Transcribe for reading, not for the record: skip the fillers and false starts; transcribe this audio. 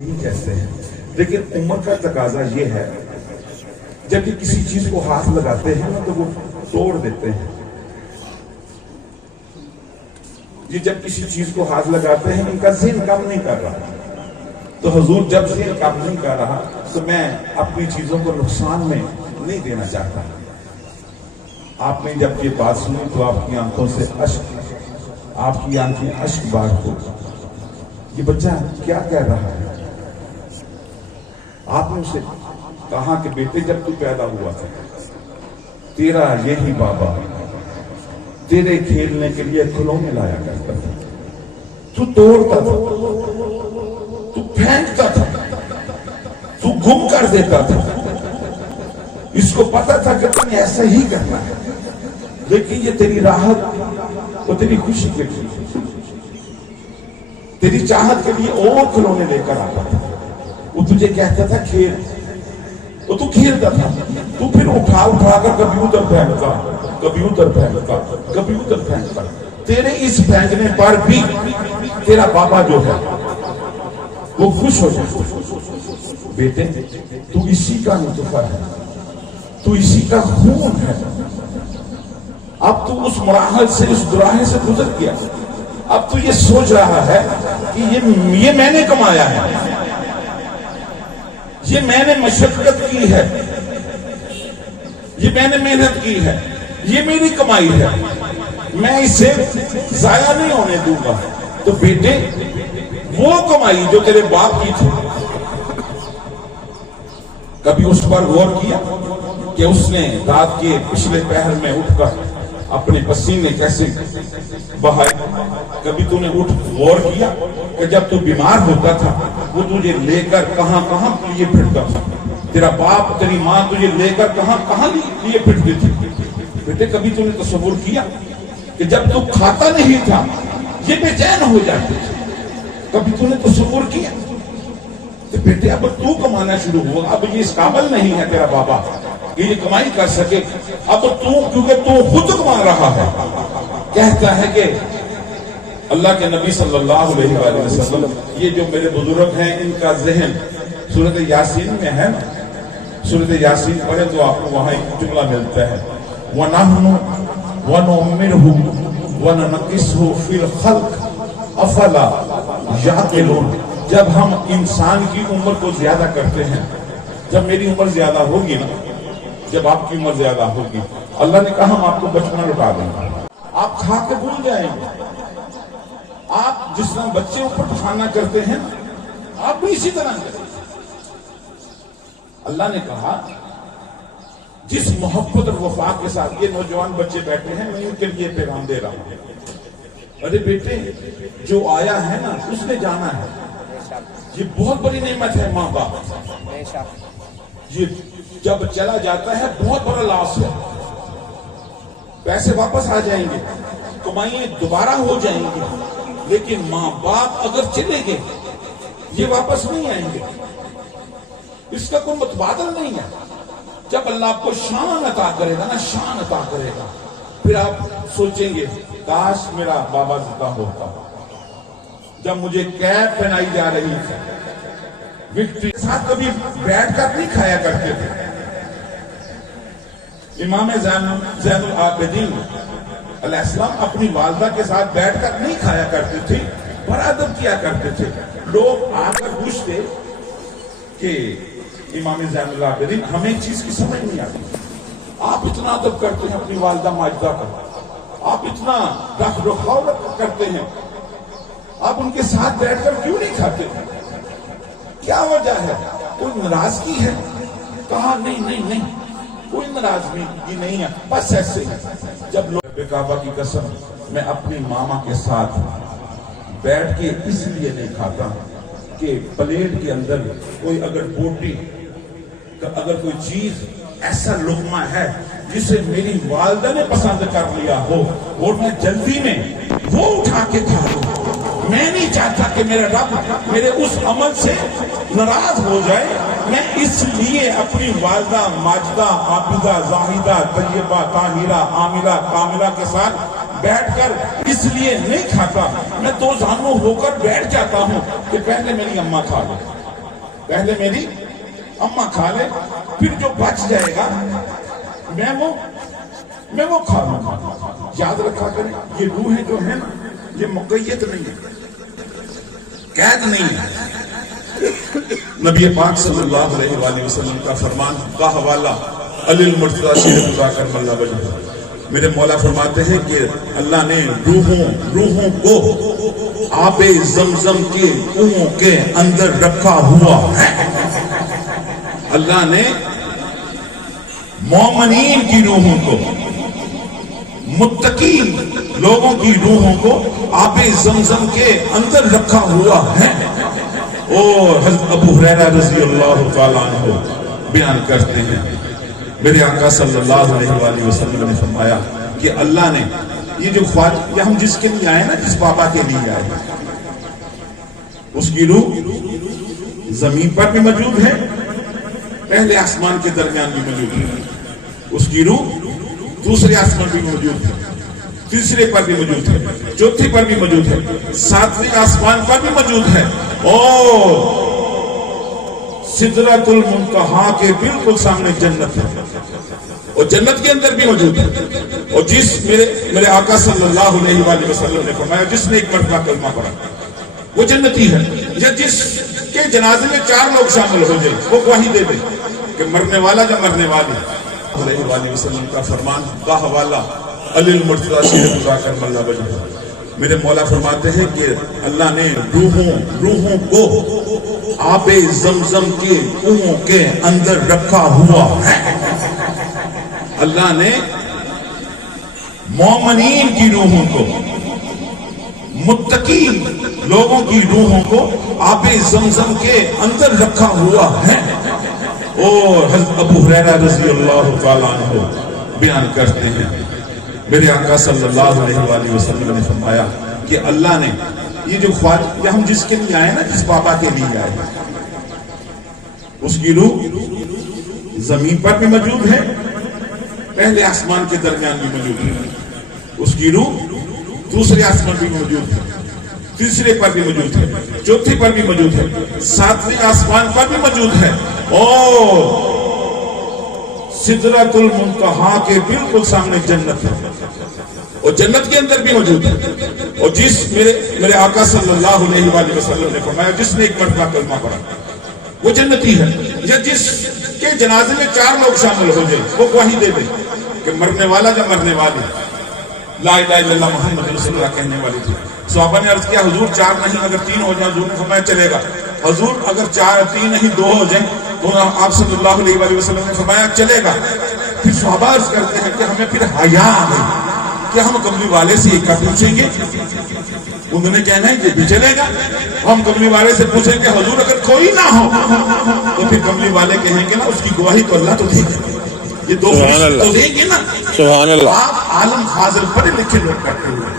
نہیں کہتے ہیں، لیکن عمر کا تقاضا یہ ہے جب یہ کسی چیز کو ہاتھ لگاتے ہیں نا تو وہ توڑ دیتے ہیں۔ یہ جب کسی چیز کو ہاتھ لگاتے ہیں ان کا ذہن کم نہیں کر رہا، تو حضور جب ذہن کم نہیں کر رہا تو میں اپنی چیزوں کو نقصان میں نہیں دینا چاہتا۔ آپ نے جب یہ بات سنی تو آپ کی آنکھوں سے آپ کی آنکھیں اشک بار ہو، یہ بچہ کیا کہہ رہا ہے؟ آپ نے اسے کہا کہ بیٹے جب تو پیدا ہوا تھا تیرا یہی بابا تیرے کھیلنے کے لیے کھلونے لایا کرتا تھا، تو توڑتا تھا، تو پھینکتا تھا، تو گم کر دیتا تھا۔ اس کو پتا تھا کہ تم نے ایسا ہی کرنا ہے، لیکن یہ تیری راحت اور تیری خوشی کے لیے، تیری چاہت کے لیے اور کھلونے لے کر آتا تھا۔ وہ تجھے کہتا تھا کھیل، وہ تو کھیلتا تھا، تو پھر اٹھا کر کبھی ادھر پھینکتا، کبھی ادھر پھینکتا، کبھی ادھر پھینکتا۔ تیرے اس پھینکنے پر بھی تیرا بابا جو ہے وہ خوش ہو جائے۔ بیٹے تو اسی کا نطفہ ہے، تو اسی کا خون ہے۔ اب تو اس مراحل سے، اس دراہے سے گزر گیا، اب تو یہ سوچ رہا ہے کہ یہ میں نے کمایا ہے، یہ میں نے مشقت کی ہے، یہ میں نے محنت کی ہے، یہ میری کمائی ہے، میں اسے ضائع نہیں ہونے دوں گا۔ تو بیٹے وہ کمائی جو تیرے باپ کی تھی، کبھی اس پر غور کیا کہ اس نے رات کے پچھلے پہر میں اٹھ کر اپنے پسینے کیسے بہائے؟ کبھی تو نے اٹھ غور کیا کہ جب تو بیمار ہوتا تھا وہ تجھے لے کر کہاں کہاں لیے پھرتا تھا؟ تیرا باپ تیری ماں تجھے لے کر کہاں کہاں لیے پھرتی تھی؟ بیٹے کبھی تو نے تصور کیا کہ جب تو کھاتا نہیں تھا یہ بے چین ہو جاتے تھے؟ کبھی تو نے تصور کیا کہ بیٹے اب تو کمانا شروع ہوا، اب یہ اس قابل نہیں ہے تیرا بابا کہ یہ کمائی کر سکے، اب تو کیونکہ تو خود کما رہا ہے۔ کہتا ہے کہ اللہ کے نبی صلی اللہ علیہ وآلہ وسلم، یہ جو میرے بزرگ ہیں ان کا ذہن سورۃ یاسین میں ہے نا، سورۃ یاسین پڑھے تو آپ کو وہاں ایک جملہ ملتا ہے، وَنَحْنُ وَنُعَمِّرْهُ وَنَنَقِّصُهُ فِي الْخَلْقِ أَفَلَا يَعْقِلُونَ۔ جب ہم انسان کی عمر کو زیادہ کرتے ہیں، جب میری عمر زیادہ ہوگی نا، جب آپ کی عمر زیادہ ہوگی، اللہ نے کہا ہم آپ کو بچپنا لوٹا دیں گے، آپ کھا کے بھول جائیں گے۔ آپ جس طرح بچے اوپر کھانا کرتے ہیں آپ بھی اسی طرح کریں۔ اللہ نے کہا جس محبت اور وفا کے ساتھ یہ نوجوان بچے بیٹھے ہیں میں ان کے لیے پیغام دے رہا ہوں، ارے بیٹے جو آیا ہے نا اس نے جانا ہے، یہ بہت بڑی نعمت ہے ماں باپ، یہ جب چلا جاتا ہے بہت بڑا لاس ہے۔ پیسے واپس آ جائیں گے، کمائیں دوبارہ ہو جائیں گی، لیکن ماں باپ اگر چلے گئے یہ واپس نہیں آئیں گے، اس کا کوئی متبادل نہیں ہے۔ جب اللہ آپ کو شان عطا کرے گا نا، شان عطا کرے گا، پھر آپ سوچیں گے کاش میرا بابا زندہ ہوتا، جب مجھے کیپ پہنائی جا رہی تھی، وکٹری کے ساتھ کبھی بیٹھ کر نہیں کھایا کرتے تھے۔ امام زین العابدین علیہ السلام اپنی والدہ کے ساتھ بیٹھ کر نہیں کھایا کرتے تھے، بڑا ادب کیا کرتے تھے۔ لوگ آ کر پوچھتے کہ امام زین العابدین ہمیں ایک چیز کی سمجھ نہیں آتی، آپ اتنا ادب کرتے ہیں اپنی والدہ ماجدہ کا، آپ اتنا رکھ رکھاؤ کرتے ہیں، آپ ان کے ساتھ بیٹھ کر کیوں نہیں کھاتے؟ کیا وجہ ہے؟ کوئی ناراضگی ہے؟ کہا نہیں کوئی ناراضگی نہیں ہے، بس ایسے ہی۔ جب لوگ کعبہ کی قسم میں اپنی ماما کے ساتھ بیٹھ کے اس لیے نہیں کھاتا کہ پلیٹ کے اندر کوئی اگر بوٹی، اگر کوئی چیز ایسا لقمہ ہے جسے میری والدہ نے پسند کر لیا ہو اور میں جلدی میں وہ اٹھا کے کھا لوں، میں نہیں چاہتا کہ میرا رب میرے اس عمل سے ناراض ہو جائے۔ میں اس لیے اپنی والدہ ماجدہ عابدہ زاہدہ طیبہ طاہرہ عاملہ کاملہ کے ساتھ بیٹھ کر اس لیے نہیں کھاتا، میں دو زانو ہو کر بیٹھ جاتا ہوں کہ پہلے میری اماں کھا لے۔ پہلے میری اماں کھا لے، پھر جو بچ جائے گا میں وہ کھا لوں گا۔ یاد رکھا کریں، یہ روحیں جو ہیں نا، یہ مقید نہیں ہے، قید نہیں ہے۔ نبی پاک صلی اللہ علیہ وآلہ وسلم کا فرمان کا حوالہ علی المرتضی شیخ خدا کرم اللہ وجہ، میرے مولا فرماتے ہیں کہ اللہ نے روحوں کو آب زمزم کے کنویں کے اندر رکھا ہوا ہے۔ اللہ نے مومنین کی روحوں کو، متقی لوگوں کی روحوں کو آب زمزم کے اندر رکھا ہوا ہے۔ اور حضرت ابو ہریرہ رضی اللہ تعالیٰ عنہ بیان کرتے ہیں، میرے آقا صلی اللہ علیہ وآلہ وسلم نے فرمایا کہ اللہ نے یہ جو خواجہ ہم جس کے لیے آئے نا، جس بابا کے لیے آئے، اس کی روح زمین پر بھی موجود ہے، پہلے آسمان کے درمیان بھی موجود ہے، اس کی روح دوسرے آسمان بھی موجود ہے، تیسرے پر بھی موجود ہے، چوتھے پر بھی موجود ہے، ساتویں آسمان پر بھی موجود ہے، اور سدرۃ المنتہا کے بالکل سامنے جنت ہے، اور جنت کے اندر بھی موجود ہے۔ اور جس میرے آقا صلی اللہ علیہ وآلہ وسلم نے فرمایا جس نے ایک مرتبہ کلمہ پڑھا وہ جنتی ہے، یا جس کے جنازے میں 4 لوگ شامل ہو جائے وہ گواہی دے دے کہ مرنے والا یا مرنے والی۔ علیہ وآلہ وسلم کا فرمان کا حوالہ علی المرتضی شیخ خدا کرم اللہ وجہ، میرے مولا فرماتے ہیں کہ اللہ نے روحوں کو آب زمزم کے کنویں کے اندر رکھا ہوا ہے۔ اللہ نے مومنین کی روحوں کو، متقی لوگوں کی روحوں کو آب زمزم کے اندر رکھا ہوا ہے۔ اور حضرت ابو ہریرہ رضی اللہ تعالیٰ عنہ بیان کرتے ہیں، میرے آقا صلی اللہ علیہ وآلہ وسلم نے فرمایا کہ اللہ نے یہ جو خواجہ ہم جس کے لیے آئے نا، جس بابا کے لیے آئے، اس کی روح زمین پر بھی موجود ہے، پہلے آسمان کے درمیان بھی موجود ہے، اس کی روح دوسرے آسمان بھی موجود ہے، تیسرے پر بھی موجود ہے، چوتھے پر بھی موجود ہے، ساتویں آسمان پر بھی موجود ہے، اور سدرۃ المنتہا کے بالکل سامنے جنت ہے، اور جنت کے اندر بھی موجود ہے۔ اور جس میرے آقا صلی اللہ علیہ وآلہ وسلم نے فرمایا جس نے ایک مرتبہ کلمہ پڑھا وہ جنتی ہے، یا جس کے جنازے میں 4 لوگ شامل ہو جائے وہ گواہی دے دے کہ مرنے والا یا مرنے والی۔ لا الہ الا اللہ محمد رسول اللہ کہنے والی تھی۔ صحابہ نے عرض کیا حضور 4 نہیں اگر 3 ہو جائیں، حضور نے فرمایا چلے گا۔ حضور اگر 3 نہیں 2 ہو جائیں تو آپ صلی اللہ علیہ وآلہ وسلم نے فرمایا چلے گا۔ پھر صحابہ عرض کرتے ہیں کہ ہمیں پھر حیا آ گئی کہ ہم قبلی والے سے ایک کا پوچھیں گے، انہوں نے کہنا ہے یہ بھی چلے گا۔ ہم قبلی والے سے پوچھیں گے حضور اگر کوئی نہ ہو تو پھر قبلی والے کہیں گے نا اس کی گواہی تو اللہ تو دے گا، یہ 2 فرشتے تو دیں گے نا۔ سبحان اللہ۔ آپ عالم فاضل پڑھے لکھے لوگ کرتے ہوئے